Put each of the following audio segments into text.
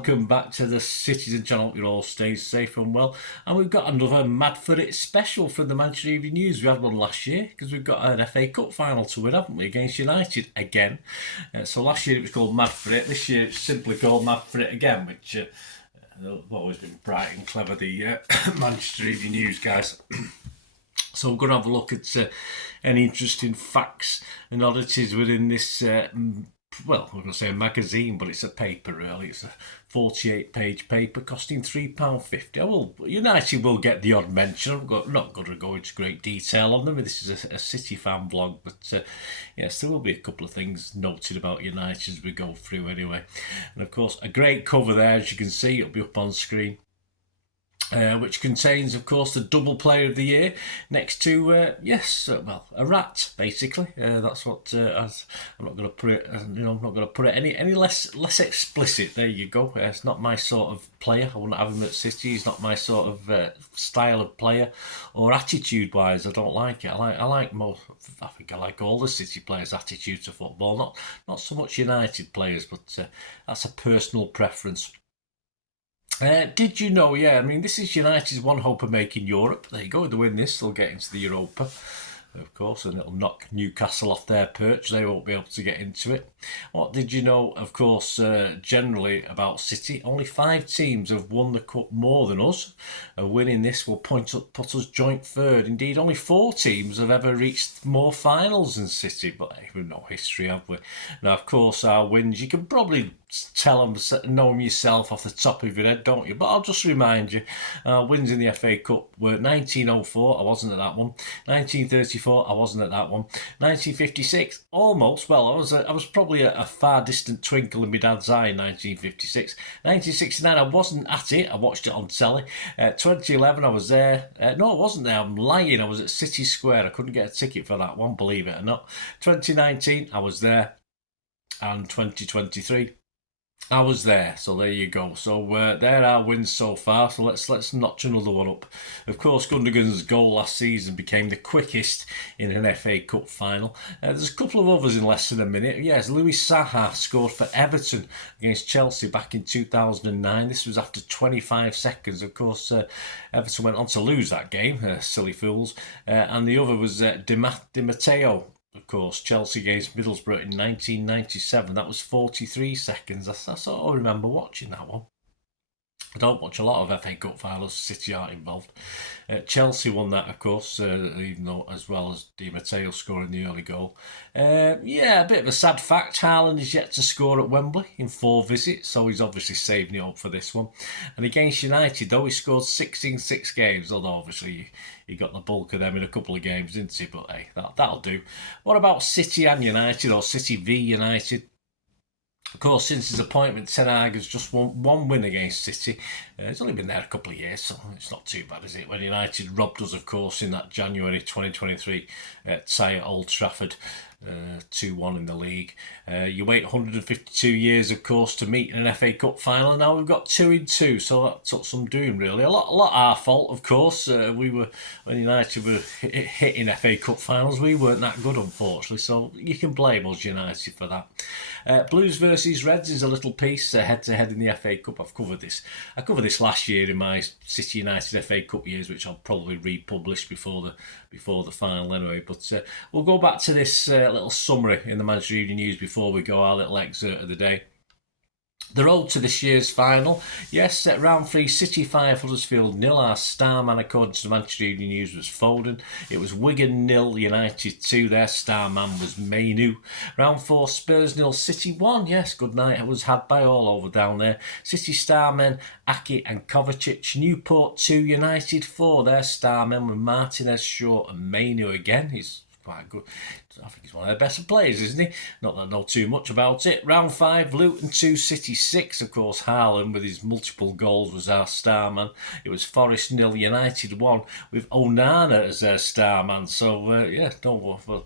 welcome back to the Citizen channel. You're all staying safe and well. And we've got another Mad for It special from the Manchester Evening News. We had one last year because we've got an FA Cup final to win, haven't we, against United again. So last year it was called Mad for It. This year it's simply called Mad for It again, which have always been bright and clever, the Manchester Evening News guys. So we're going to have a look at any interesting facts and oddities within this well, I'm going to say a magazine, but it's a paper really. It's a 48-page paper costing £3.50. United will get the odd mention. I'm not going to go into great detail on them. This is a City fan vlog, but yes, there will be a couple of things noted about United as we go through anyway. And of course, a great cover there, as you can see, it'll be up on screen. Which contains, of course, the double player of the year next to, a rat, basically. That's what, I'm not going to put it, I'm not going to put it any less explicit. There you go. It's not my sort of player. I wouldn't have him at City. He's not my sort of style of player, or attitude-wise. I don't like it. I like most. I think I like all the City players' attitude to football. Not so much United players, but that's a personal preference. Did you know, this is United's one hope of making Europe. There you go, if they win this, they'll get into the Europa, of course, and it'll knock Newcastle off their perch. They won't be able to get into it. What did you know, of course, generally about City? Only 5 teams have won the Cup more than us. Winning this will put us joint third. Indeed, only 4 teams have ever reached more finals than City, but we've no history, have we? Now, of course, our wins, you can probably know them yourself off the top of your head, don't you? But I'll just remind you, wins in the FA Cup were 1904, I wasn't at that one. 1934, I wasn't at that one. 1956, almost. Well, I was probably a far distant twinkle in my dad's eye in 1956. 1969, I wasn't at it. I watched it on telly. 2011, I was there. No, I wasn't there. I'm lying. I was at City Square. I couldn't get a ticket for that one, believe it or not. 2019, I was there. And 2023, I was there, so there you go. So there are wins so far. So let's notch another one up. Of course, Gundogan's goal last season became the quickest in an FA Cup final. There's a couple of others in less than a minute. Yes, Louis Saha scored for Everton against Chelsea back in 2009. This was after 25 seconds. Of course, Everton went on to lose that game, silly fools. And the other was Di Matteo. Of course, Chelsea against Middlesbrough in 1997. That was 43 seconds. I sort of remember watching that one. I don't watch a lot of FA Cup finals. City aren't involved. Chelsea won that, of course, even though as well as Di Matteo scoring the early goal. A bit of a sad fact. Haaland is yet to score at Wembley in 4 visits, so he's obviously saving it up for this one. And against United, though, he scored 6 games, although obviously he got the bulk of them in a couple of games, didn't he? But hey, that'll do. What about City and United, or City v United? Of course, since his appointment, Ten Hag has just won 1 win against City. He's only been there a couple of years, so it's not too bad, is it? When United robbed us, of course, in that January 2023 tie at Old Trafford, 2-1 in the league. You wait 152 years, of course, to meet in an FA Cup final, and now we've got 2 in 2, so that took some doing, really. A lot our fault, of course. When United were hitting FA Cup finals, we weren't that good, unfortunately, so you can blame us, United, for that. Blues versus Reds is a little piece head-to-head in the FA Cup. I covered this last year in my City United FA Cup years, which I'll probably republish before the final anyway. But we'll go back to this little summary in the Manchester Evening News before we go our little excerpt of the day. The road to this year's final. Yes, at round 3, City 5, Huddersfield 0. Our star man, according to the Manchester Evening News, was Foden. It was Wigan 0, United 2. Their star man was M.E.N. Round 4, Spurs 0, City 1. Yes, good night. It was had by all over down there. City star men, Aki and Kovacic. Newport 2, United 4. Their star men were Martinez, Shaw and M.E.N. again. He's quite good. I think he's one of their best players, isn't he? Not that I know too much about it. Round 5, Luton 2, City 6. Of course, Haaland, with his multiple goals, was our star man. It was Forest 0, United 1, with Onana as their star man. So,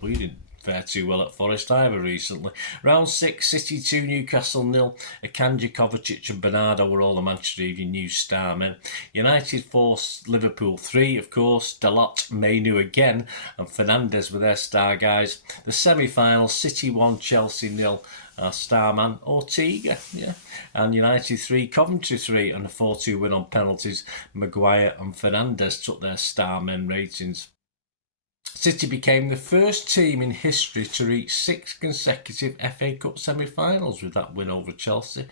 we didn't fare too well at Forest either recently. Round 6, City 2, Newcastle 0. Akanji, Kovacic and Bernardo were all the Manchester Evening News star men. United 4, Liverpool 3, of course. Dalot, M.E.N. again, and Fernandes were their star guys. The semi-final, City 1, Chelsea 0. our starman Ortega, yeah. And United 3, Coventry 3, and a 4-2 win on penalties. Maguire and Fernandes took their starmen ratings. City became the first team in history to reach 6 consecutive FA Cup semi-finals with that win over Chelsea.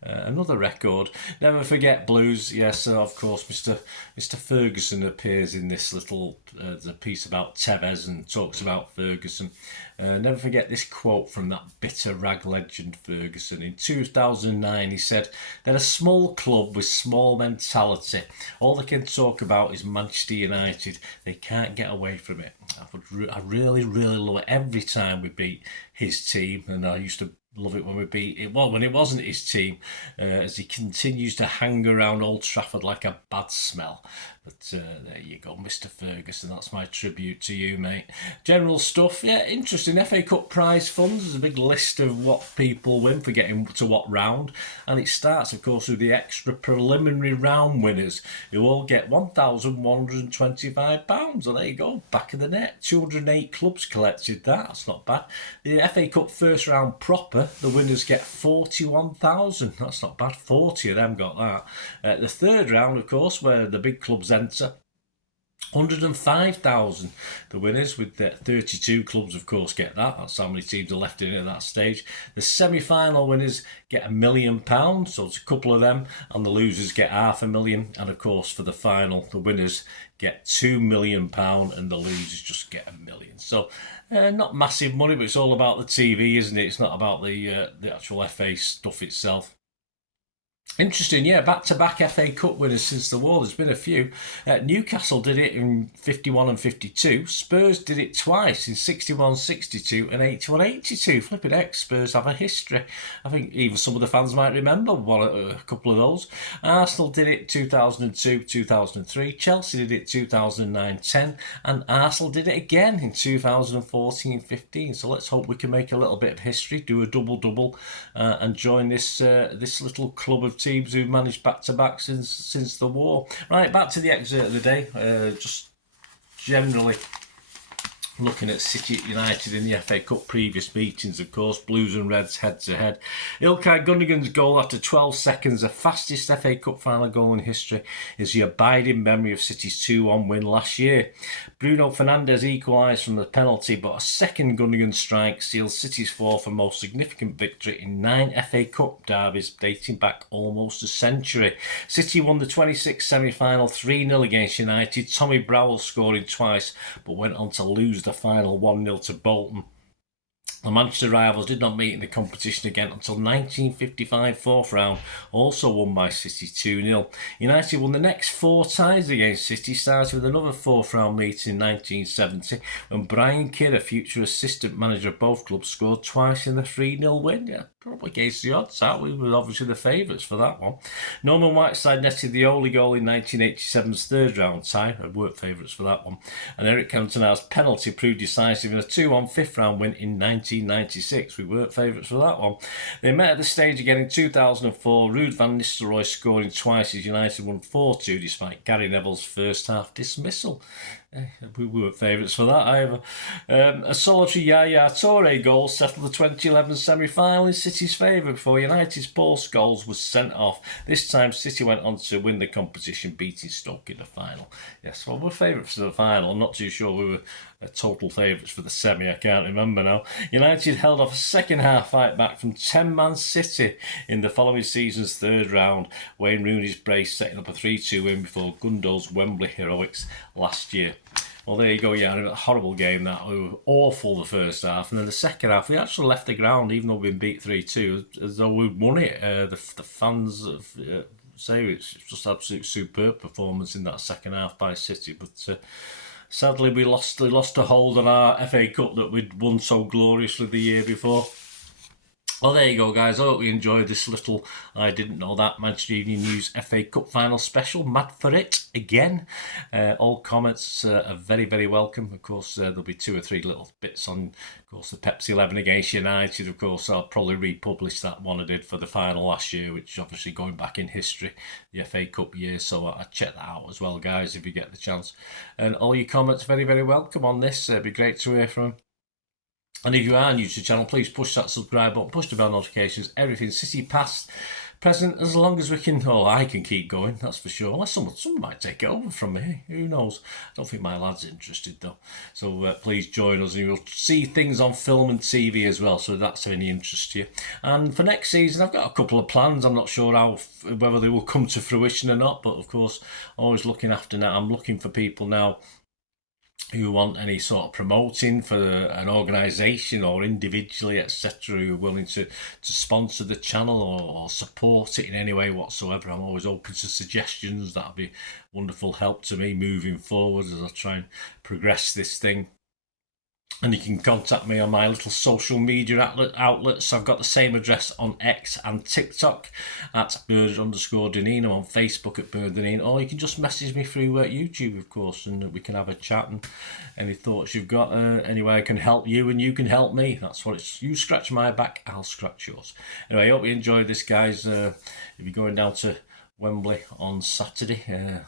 Another record. Never forget Blues. Yes, of course, Mr. Ferguson appears in this little the piece about Tevez and talks about Ferguson. Never forget this quote from that bitter rag legend Ferguson. In 2009, he said, "They're a small club with small mentality. All they can talk about is Manchester United. They can't get away from it." I really love it every time we beat his team, and I used to love it when we beat it. Well, when it wasn't his team, as he continues to hang around Old Trafford like a bad smell. But there you go, Mr. Ferguson. That's my tribute to you, mate. General stuff, yeah, interesting. FA Cup prize funds. There's a big list of what people win for getting to what round, and it starts, of course, with the extra preliminary round winners, who all get £1,125. So there you go, back of the net. 208 clubs collected that. That's not bad. The FA Cup first round proper, the winners get 41,000. That's not bad. 40 of them got that. The third round, of course, where the big clubs enter, 105,000. The winners, with the 32 clubs, of course, get that. That's how many teams are left in at that stage. The semi-final winners get £1 million, so it's a couple of them, and the losers get £500,000. And of course, for the final, the winners get £2 million, and the losers just get £1 million. So not massive money, but it's all about the TV, isn't it? It's not about the actual FA stuff itself. Interesting, yeah, back-to-back FA Cup winners since the war. There's been a few. Newcastle did it in 51 and 52. Spurs did it twice in 61-62 and 81-82. Flipping heck, Spurs have a history. I think even some of the fans might remember a couple of those. Arsenal did it 2002, 2003. Chelsea did it 2009-10. And Arsenal did it again in 2014-15. So let's hope we can make a little bit of history, do a double-double, and join this little club of teams who've managed back-to-back since the war. Right, back to the excerpt of the day. Just generally looking at City United in the FA Cup previous meetings, of course, Blues and Reds head-to-head. Ilkay Gundogan's goal after 12 seconds, the fastest FA Cup final goal in history, is the abiding memory of City's 2-1 win last year. Bruno Fernandes equalised from the penalty, but a second Gundogan strike seals City's fourth and most significant victory in 9 FA Cup derbies dating back almost a century. City won the 26th semi-final 3-0 against United, Tommy Browell scoring twice, but went on to lose the final 1-0 to Bolton. The Manchester rivals did not meet in the competition again until 1955 fourth round, also won by City 2-0. United won the next 4 ties against City, starting with another fourth round meeting in 1970 when Brian Kidd, a future assistant manager of both clubs, scored twice in the 3-0 win. Yeah, probably against the odds. We were obviously the favourites for that one. Norman Whiteside netted the only goal in 1987's third round tie. I weren't favourites for that one. And Eric Cantona's penalty proved decisive in a 2-1 fifth round win in 1996. We weren't favourites for that one. They met at the stage again in 2004. Ruud van Nistelrooy scoring twice as United won 4-2 despite Gary Neville's first half dismissal. We weren't favourites for that either. A solitary Yaya Toure goal settled the 2011 semi-final in City's favour before United's Paul Scholes was sent off. This time City went on to win the competition, beating Stoke in the final. Yes, well, we're favourites for the final. I'm not too sure we were total favourites for the semi. I can't remember now. United held off a second half fight back from 10-man City in the following season's third round. Wayne Rooney's brace setting up a 3-2 win before Gundo's Wembley heroics last year. Well, there you go, yeah, a horrible game that. We were awful the first half, and then the second half, we actually left the ground, even though we'd been beat 3-2, as though we'd won it. The fans say it's just absolute superb performance in that second half by City, but sadly we lost a hold on our FA Cup that we'd won so gloriously the year before. Well, there you go, guys. I hope you enjoyed this little I Didn't Know That Manchester Evening News FA Cup final special. Mad for it again. All comments are very, very welcome. Of course, there'll be 2 or 3 little bits on, of course, the Pepsi 11 against United. Of course, I'll probably republish that one I did for the final last year, which is obviously going back in history, the FA Cup year. So I'll check that out as well, guys, if you get the chance. And all your comments, very, very welcome on this. It'd be great to hear from them. And if you are new to the channel, please push that subscribe button, push the bell notifications, everything City past, present, as long as we can, I can keep going, that's for sure. Unless someone might take it over from me, who knows? I don't think my lad's interested though. So please join us, and you'll see things on film and TV as well, so that's of any interest to you. And for next season, I've got a couple of plans. I'm not sure whether they will come to fruition or not, but of course, always looking after now. I'm looking for people now who want any sort of promoting for an organisation or individually, etc., who are willing to sponsor the channel or support it in any way whatsoever. I'm always open to suggestions. That'll be wonderful help to me moving forward as I try and progress this thing. And you can contact me on my little social media outlets. I've got the same address on X and TikTok at bird_Deneen. I'm on Facebook at bird_Deneen. Or you can just message me through YouTube, of course, and we can have a chat. And any thoughts you've got, any way I can help you and you can help me. That's what it's. You scratch my back, I'll scratch yours. Anyway, I hope you enjoyed this, guys. If you're going down to Wembley on Saturday,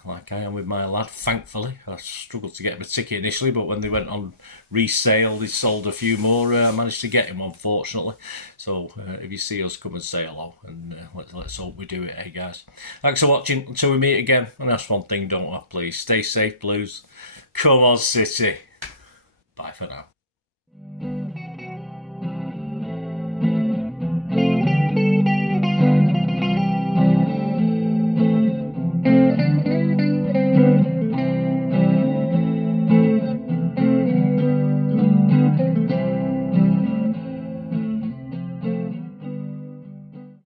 like I am with my lad. Thankfully, I struggled to get him a ticket initially, but when they went on resale, they sold a few more. I managed to get him, unfortunately. So if you see us, come and say hello, and let's hope we do it, hey guys. Thanks for watching. Until we meet again, and that's one thing, don't I? Please stay safe, Blues. Come on, City. Bye for now.